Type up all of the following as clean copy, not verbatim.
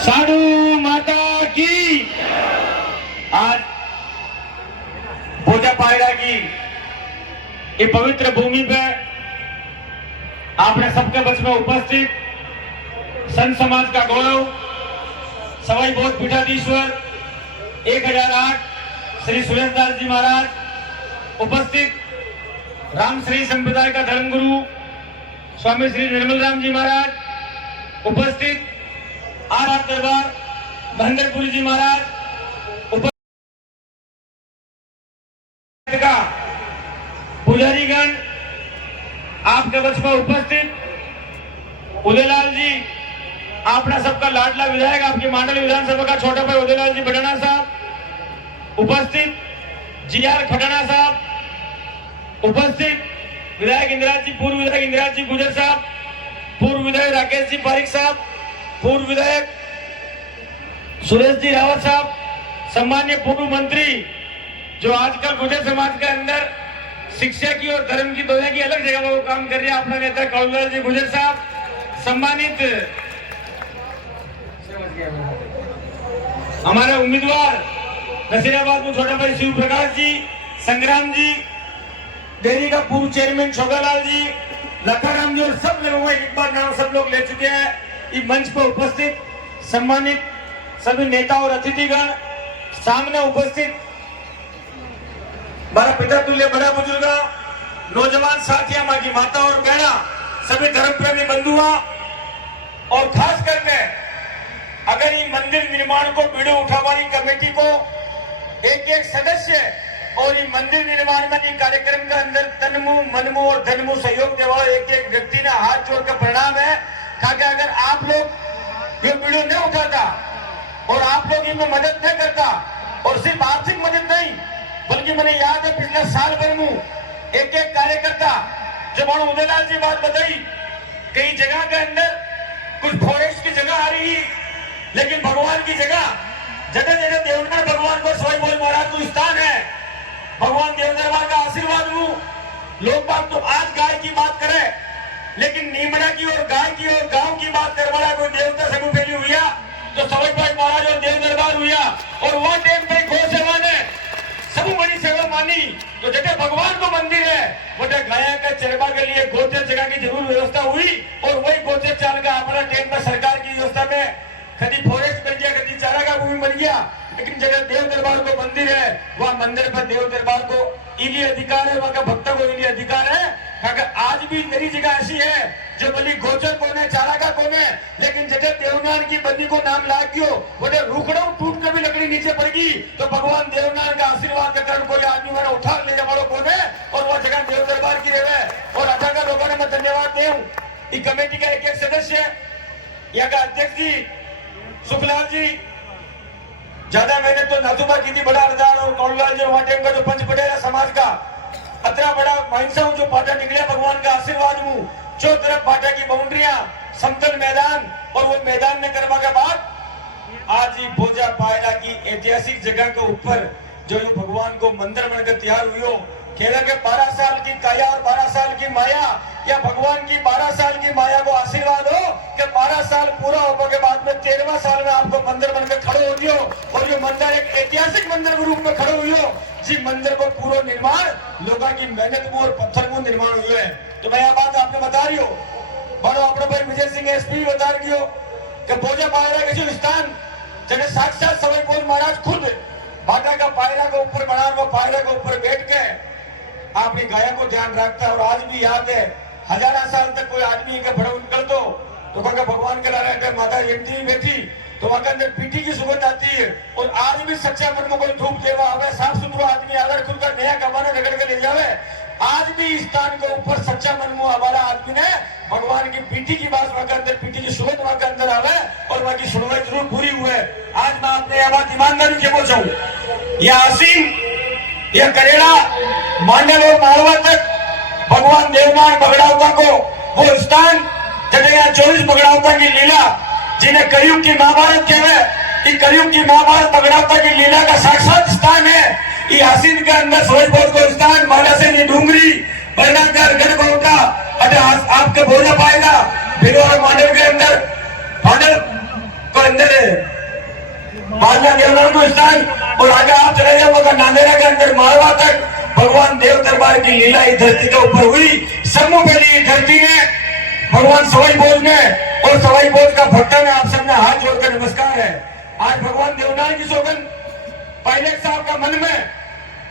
साधु माता की। आज भोजा पायरा की ये पवित्र भूमि पे आपने सबके बीच में उपस्थित संत समाज का गौरव सवाई बौद्ध पीठाधीश्वर 1008 श्री सुरेशदास जी महाराज, उपस्थित रामश्री संप्रदाय का धर्मगुरु स्वामी श्री निर्मल राम जी महाराज, उपस्थित आराध दरबार महेंद्रपुरी जी महाराज, उपस्थित का पुजारीगण, आपके बीच में उपस्थित उदयलाल जी, आपना सबका लाडला विधायक, आपकी मांडली विधानसभा का छोटा भाई उदयलाल जी भटाना साहब, उपस्थित जीआर खटाना साहब, उपस्थित विधायक इंदिराज जी, पूर्व विधायक इंदिराज जी गुजर साहब, पूर्व विधायक राकेश जी पारिक साहब, पूर्व विधायक सुरेश जी रावत साहब, सम्मान्य पूर्व मंत्री जो आजकल गुजर समाज के अंदर शिक्षा की और धर्म की दोनों की अलग जगह पर काम कर रहे हैं, अपना नेता कौललाल जी गुजर साहब, सम्मानित हमारे उम्मीदवार नसीराबाद में छोटा भाई शिव प्रकाश जी, संग्राम जी, डेयरी का पूर्व चेयरमैन छोगालाल जी, लखाराम जी और सब लोगों को एक बार नाम सब लोग ले चुके हैं। इस मंच पर उपस्थित सम्मानित सभी नेता और अतिथिगण, सामने उपस्थित बड़ा पिता तुल्य बड़ा बुजुर्ग, नौजवान साथियां, माँ की माता और बहना, सभी धर्म प्रेमी बंधुआ और खास करके अगर ये मंदिर निर्माण को वीडियो उठावानी कमेटी को एक सदस्य और ये मंदिर निर्माण में ये कार्यक्रम के अंदर तनमु मनमु और धनमु सहयोग देने वाला एक व्यक्ति ने हाथ जोड़कर प्रणाम है। ताकि अगर आप लोग ये वीडियो न उठाता और आप लोग इनमें मदद न करता, और सिर्फ आर्थिक मदद नहीं बल्कि मैंने याद है पिछले साल भर में एक कार्यकर्ता जब उदयलाल जी बात बताई, कई जगह के अंदर कुछ फॉरेस्ट की जगह आ रही, लेकिन भगवान की जगह जगह देवनाथ भगवान को सवाई बोल महाराज को स्थान है, भगवान देव दरबार का आशीर्वाद हूं। लोग बात तो आज गाय की बात करे, लेकिन नीमड़ा की और गाय की और गांव की बात कर बड़ा कोई देवता समूह फैली हुआ तो सवाई भाई महाराज और देव दरबार हुआ, और वो टाइम पे गौ सेवा ने सब बड़ी सेवा मानी। तो जगह भगवान को मंदिर है, वो गाय का चरवा के लिए गोचर जगह की जरूर व्यवस्था हुई, और वही गोचर चाल का अपना टाइम पर सरकार की व्यवस्था में कभी फॉरेस्ट बन गया, कभी चारा का भूमि बन गया, लेकिन जगह देव दरबार को मंदिर है, वह मंदिर पर देव दरबार को इलिए अधिकार है, वहां का भक्तों को इलिए अधिकार है। अगर आज भी मेरी जगह ऐसी है जो बली गोचर कौन है, चारा का कौन है, लेकिन जगह देवनाथ की बंदी को नाम ला दियो, वो रुखड़ो टूट कर भी लकड़ी नीचे पड़ेगी तो भगवान देवनाथ का आशीर्वाद का कारण कोई आदमी मैंने उठा ले जा वालों कौन है, और वह जगह देव दरबार की रहे। और अच्छा का लोगों ने मैं धन्यवाद दे इस कमेटी का एक सदस्य यहाँ का अध्यक्ष जी सुखलाल जी, ज्यादा मेहनत तो नाथुबा की थी, बड़ा अरदार और कौललाल जी वाटे का जो पंच पटेल समाज का अतरा बड़ा माइंसा हूं जो पाटा निकले, भगवान का आशीर्वाद हूं। जो तरफ पाटा की बाउंड्रियां, समतल मैदान, और वो मैदान में करवा के बाद आज ही भोजा पायरा की ऐतिहासिक जगह के ऊपर जो भगवान को मंदिर बनकर तैयार हुई हो, खेला के 12 साल की काया और 12 साल की माया, या भगवान की 12 साल की माया को आशीर्वाद हो कि 12 साल पूरा होने के बाद में 13वां साल में आपको मंदिर बनकर खड़े हो गयो, और ये मंदिर एक ऐतिहासिक मंदिर के रूप में खड़े हुई हो। जी मंदिर को पूरा निर्माण लोगों की मेहनत को और पत्थर को निर्माण हुए है। तो मैं यह बात आपने बता रही हो, बड़ो अपने भाई विजय सिंह एसपी बता रही हो कि भोजा पायरा के जो स्थान जगह साक्षात सवाई बोल महाराज खुद भाटा का पायरा के ऊपर बना हुआ, पायरा के ऊपर बैठ के आपकी गायों को ध्यान रखता है। और आज भी याद है, हजारा साल तक कोई आदमी का बड़ा निकल तो भगवान के लारा माता जयंती बैठी तो वहां के अंदर पीठी की सुगंध आती है। और आज भी सच्चा मन में कोई धूप देवा हवे, साफ सुथरा आदमी अगर खुद का नया कमाना रगड़ के ले जावे, आज भी इस स्थान के ऊपर सच्चा मन में हमारा आदमी ने भगवान की पीठी की बात वहां के अंदर, पीठी की सुगंध वहां के अंदर आवे, और वहां की सुनवाई जरूर पूरी हुए। आज मैं आपने यह बात ईमानदारी से पहुंचाऊं, यह आसीम, यह करेड़ा, मांडल और मालवा तक भगवान देवनाथ बगड़ावता को वो स्थान जगह 24 बगड़ावता की लीला, जिन्हें कलयुग की महाभारत कहवे, कि कलयुग की महाभारत बगड़ावता की लीला का साक्षात स्थान है। ये आसीन के अंदर सोजपुर को स्थान, माला से डूंगरी, बरनाकर, गढ़गोटा, आपके भोजा पाएगा। भिलवाड़ा मॉडल के अंदर, मॉडल को अंदर बालना देवनार को स्थान और आगे आप चले जाओगे नांदेड़ा के अंदर मारवा तक भगवान देव दरबार की लीला इस धरती के ऊपर हुई। समूह पहली धरती ने भगवान सवाई बोध ने और सवाई बोध का भक्तों ने आप सबने हाथ जोड़कर नमस्कार है। आज भगवान देवनार की सौगंध पायलट साहब का मन में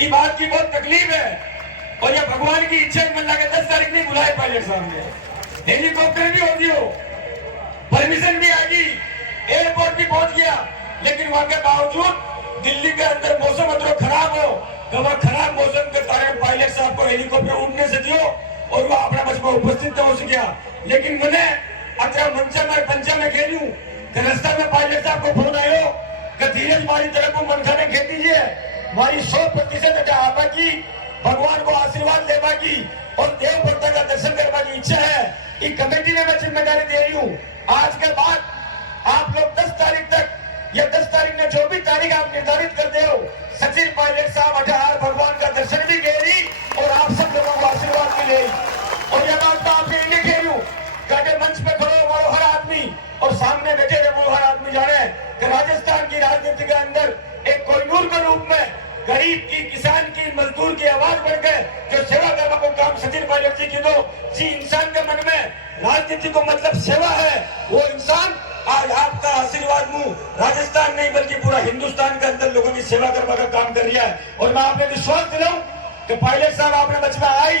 ये बात की बहुत तकलीफ है और ये भगवान की इच्छा मन लगे 10 तारीख नहीं बुलाए पायलट साहब ने। हेलीकॉप्टर भी होगी हो, परमिशन भी आएगी, एयरपोर्ट भी पहुंच गया, लेकिन वहां के बावजूद दिल्ली के अंदर मौसम अगर खराब हो तो वह खराब मौसम के कारण पायलट साहब को हेलीकॉप्टर उड़ने से दियो और वह अपना बच में उपस्थित हो सकिया। लेकिन मैंने अत्र मंच में पंचा में खेलू कि रास्ता में पायलट साहब को फोन आयो कि धीरज मारी तरफ को मन खाने खेल दीजिए, हमारी 100% आपा की भगवान को आशीर्वाद देवा की और देव भक्ता का दर्शन करवा की इच्छा है। ये कमेटी ने मैं जिम्मेदारी दे रही हूँ। आज के बाद आप लोग 10 तारीख तक या 10 तारीख ने जो भी तारीख आप निर्धारित कर दे हो, सचिन पायलट साहब अठार भगवान का दर्शन भी करेगी और आप सब लोगों को आशीर्वाद भी लेगी। और यह बात तो आपने इन्हें खेलू कहते मंच पे खड़े वो हर आदमी और सामने बैठे वो हर आदमी जाने कि राजस्थान की राजनीति के अंदर एक कोहिनूर के रूप में गरीब की, किसान की, मजदूर की आवाज बढ़ गए जो सेवा करने को काम सचिन पायलट जी की दो जी इंसान के मन में राजनीति को मतलब सेवा है। वो इंसान आज आपका आशीर्वाद मुंह राजस्थान नहीं बल्कि पूरा हिंदुस्तान के अंदर लोगों की सेवा करने का काम कर रहा है। और मैं आपने विश्वास दिलाऊं कि पायलट साहब आपने बच में आई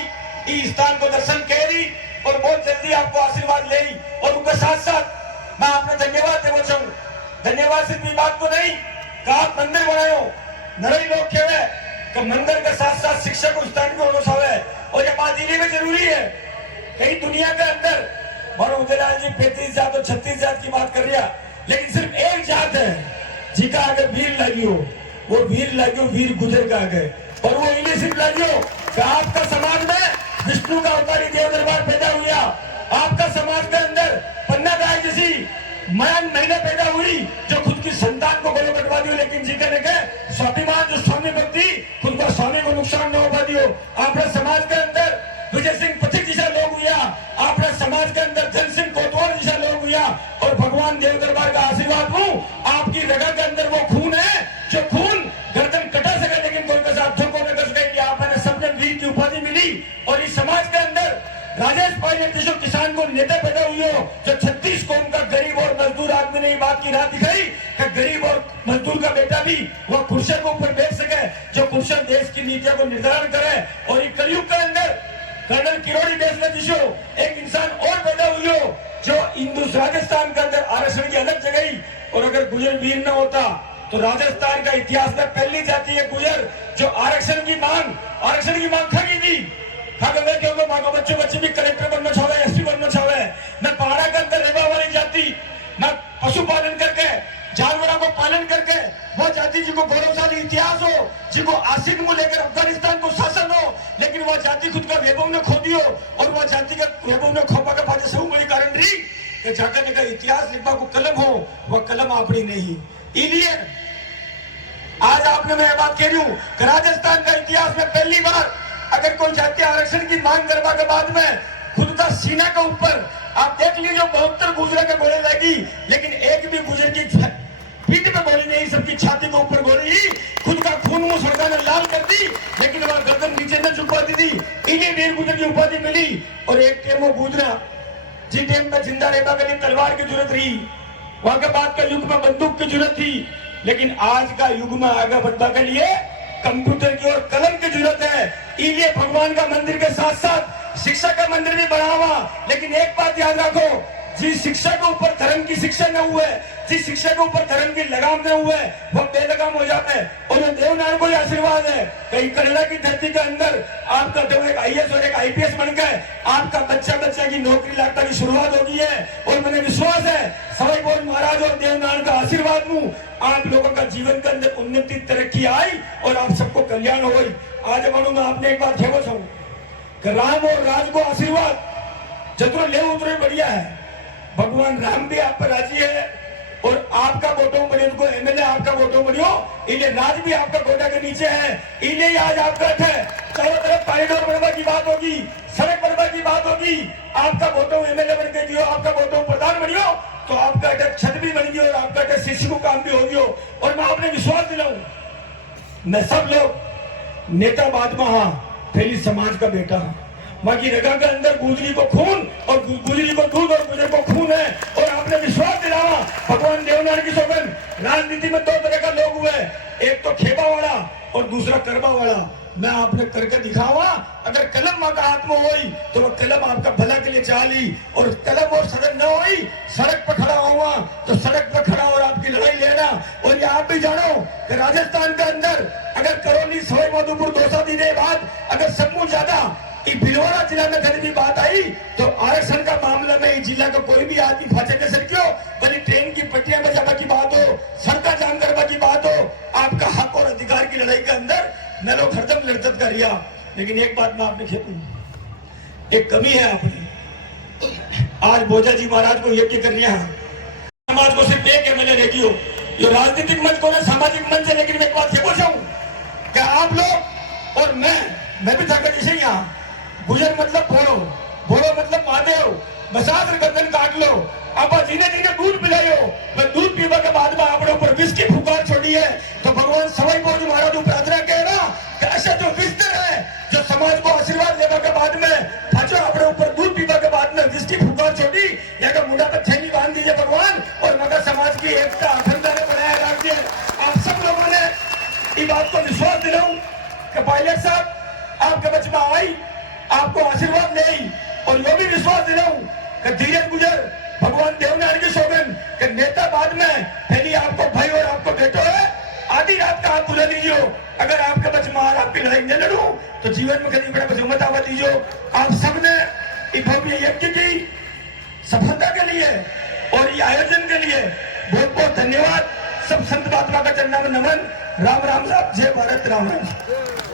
इस स्थान को दर्शन करी और बहुत जल्दी आपको आशीर्वाद ले और उनके साथ साथ मैं आपने धन्यवाद देना चाहूँ। धन्यवाद सिर्फ बात को नहीं कहा आप मंदिर बनायो नरई लोग खेवे तो मंदिर के साथ साथ शिक्षा को स्थान भी होना चाहिए और ये बात दिल्ली में जरूरी है। कई दुनिया के अंदर मानो उदयलाल जी 35 जात और 36 जात की बात कर रहा, लेकिन सिर्फ एक जात है जिका आगे वीर लगी हो, वो वीर लगी हो वीर गुजर का आगे और वो इन्हें सिर्फ लगी हो कि आपका समाज में विष्णु का अवतारी देव दरबार पैदा हुआ, आपका समाज के अंदर पन्ना गाय जैसी महिला पैदा हुई जो खुद की संतान को गले कटवा दियो, लेकिन जी कहने के स्वाभिमान जो स्वामी भक्ति खुद का स्वामी को नुकसान न होगा दियो। आपने समाज के अंदर विजय सिंह पथिक जैसा लोग हुआ, आपने समाज के अंदर धन सिंह कोतवाल जैसा लोग हुआ और भगवान देव दरबार का आशीर्वाद हूँ आपकी रगा के अंदर वो खून है जो खून गर्दन कटा सके लेकिन कोई का साथ धोखों में कर सके। आपने सबने वीर की उपाधि मिली और इस समाज के अंदर राजेश पायलट जो किसान को नेता पैदा हुए हो जो 36 कौम का गरीब और मजदूर आदमी ने बात की राह दिखाई कि गरीब और मजदूर का बेटा भी वह कुर्सी के ऊपर बैठ सके, जो कुर्सी देश की नीतियों को निर्धारण करे। और इस कलयुग के अंदर कर्नल किरोड़ी देश में जिसो एक इंसान और पैदा हुई हो जो हिंदू राजस्थान के अंदर आरक्षण की अलग जगह और अगर गुजर वीर न होता तो राजस्थान का इतिहास में पहली जाती है गुजर जो आरक्षण की मांग खगी थी। माँ को बच्चे भी कलेक्टर बनना चाहे, एसपी बनना चाहे, मैं पहाड़ा के अंदर रहने वाली जाति, मैं पशुपालन करके जानवरों को पालन करके वो जाति जिनको गौरवशाली इतिहास हो, जिनको आसिफ में लेकर अफगानिस्तान को शासन हो, लेकिन वह जाति खुद का वैभव ने खो दियो और वह जाति का वैभव ने खोपा का पाचे सब बड़ी कारण रही कि जाकर का इतिहास लिखवा को कलम हो वह कलम आपनी नहीं। इसलिए आज आपने मैं बात कह रही हूँ कि राजस्थान का इतिहास में पहली बार अगर कोई जातीय आरक्षण की मांग करवा के बाद में खुद का सीना के ऊपर आप देख लीजिए 72 गुजरे के गोले लगी, लेकिन एक भी गुजर की पीठ पे गोली नहीं, सबकी छाती के ऊपर गोली, खुद का खून मुंह सरकार ने लाल कर दी, लेकिन वह गर्दन नीचे न झुका दी थी। इन्हें वीर गुजर की उपाधि मिली। और एक टाइम वो गुजरा जिस टाइम में जिंदा रहने के लिए तलवार की जरूरत रही, वहां के बाद का युग में बंदूक की जरूरत थी, लेकिन आज का युग में आगे बढ़ने के लिए कंप्यूटर की और कलम की जरूरत है। इसलिए भगवान का मंदिर के साथ साथ शिक्षा का मंदिर भी बढ़ावा। लेकिन एक बात याद रखो, जिस शिक्षा के ऊपर धर्म की शिक्षा न हुए, जिस शिक्षा के ऊपर धर्म की लगाम न हुए, वो बेलगाम हो जाते हैं। और ये देवनार को आशीर्वाद है कहीं कन्नड़ा की धरती के अंदर आपका जो एक IAS और एक IPS बन गए, आपका बच्चा की नौकरी लगता की शुरुआत होगी है। और मैंने विश्वास है सवाई बोल महाराज और देवनार का आशीर्वाद हूँ आप लोगों का जीवन के अंदर उन्नति तरक्की आई और आप सबको कल्याण हो गई। आज मैं आपने एक बात खेवो छू कि राम और राज को आशीर्वाद जतरो ले उतरो बढ़िया है। भगवान राम भी आप पर राजी है और आपका वोटों बढ़ियो, उनको MLA आपका वोटों बढ़ियो, इन्हें राज भी आपका गोटा के नीचे है। इन्हें ही आज आपका है चारों तरफ कॉरिडोर बनवा की बात होगी, सड़क बनवा की बात होगी, आपका वोटों MLA बन के दियो, आपका वोटों प्रधान बनियो तो आपका छत भी बन गई और आपका शिष्य को काम भी हो गयो। और मैं आपने विश्वास दिलाऊं, मैं सब लोग नेता बाद में हाँ फैली समाज का बेटा हाँ। माँ की रगा के अंदर गुजरी को खून और गुजरी को दूध और गुजर को खून है। और आपने विश्वास दिलावा भगवान देवनारायण की सौगंध। राजनीति में 2 तरह का लोग हुए, एक तो खेबा वाला और दूसरा करबा वाला। मैं आपने करके दिखावा, अगर कलम माँ का हाथ में होई तो वह कलम आपका भला के लिए चाली, और कलम और सड़क न होई, सड़क पर खड़ा हुआ तो सड़क पर खड़ा और आपकी लड़ाई लेना। और ये आप भी जानो कि राजस्थान के अंदर अगर करौली, सवाई माधोपुर, दौसा दी बाद अगर समूह ज्यादा भिलवाड़ा जिला में कभी भी बात आई तो आरक्षण का मामला में इस जिला का कोई भी आदमी फांसे के सर क्यों, भले ट्रेन की पट्टियां बजाने की बात हो, सड़क जाम करने की बात हो, आपका हक और अधिकार की लड़ाई के अंदर न लोग हरदम लड़त कर रिया। लेकिन एक बात मैं आपने खेलू, एक कमी है अपनी। आज बोजा जी महाराज को यज्ञ कर रहा है, समाज को सिर्फ एक एमएलए रह गयो। ये राजनीतिक मंच को ना सामाजिक मंच है, लेकिन मैं एक बात ये पूछूं कि आप लोग और मैं भी था जैसे यहाँ गुजर मतलब भोलो, भोलो मतलब महादेव, बसात गर्दन काट लो। आप जीने जीने दूध पिलायो, मैं दूध पीवा के बाद में आपने ऊपर विष की फुकार छोड़ी है। तो भगवान सवाई बोझ महाराज प्रार्थना कह रहा कि ऐसा जो विस्तर है जो समाज को आशीर्वाद लेने के बाद में फाचो अपने ऊपर दूध पीवा के बाद में विष की फुकार छोड़ी, या तो मुंडा पर थैली बांध दीजिए भगवान, और मगर समाज की एकता अखंडता ने बनाए रख दिया। आप सब लोगों ने इस बात को विश्वास दिलाऊं कि पायलट साहब आपके बच में आई, आपको आशीर्वाद ले, और यो भी विश्वास दिलाऊं कि धीरज गुजर भगवान देवनारायण की सौगंध कि नेता बाद में पहली आपको भाई और आपको बेटो है। आधी रात का आप बुला लीजिए, अगर आपके बच मार आपकी लड़ाई न लड़ू तो जीवन में कभी बड़ा बचूमत आवा दीजिए। आप सबने इस भव्य यज्ञ की सफलता के लिए और ये आयोजन के लिए बहुत बहुत धन्यवाद। सब संत महात्मा का चरणों में नमन। राम राम साहब, जय भारत, राम राम।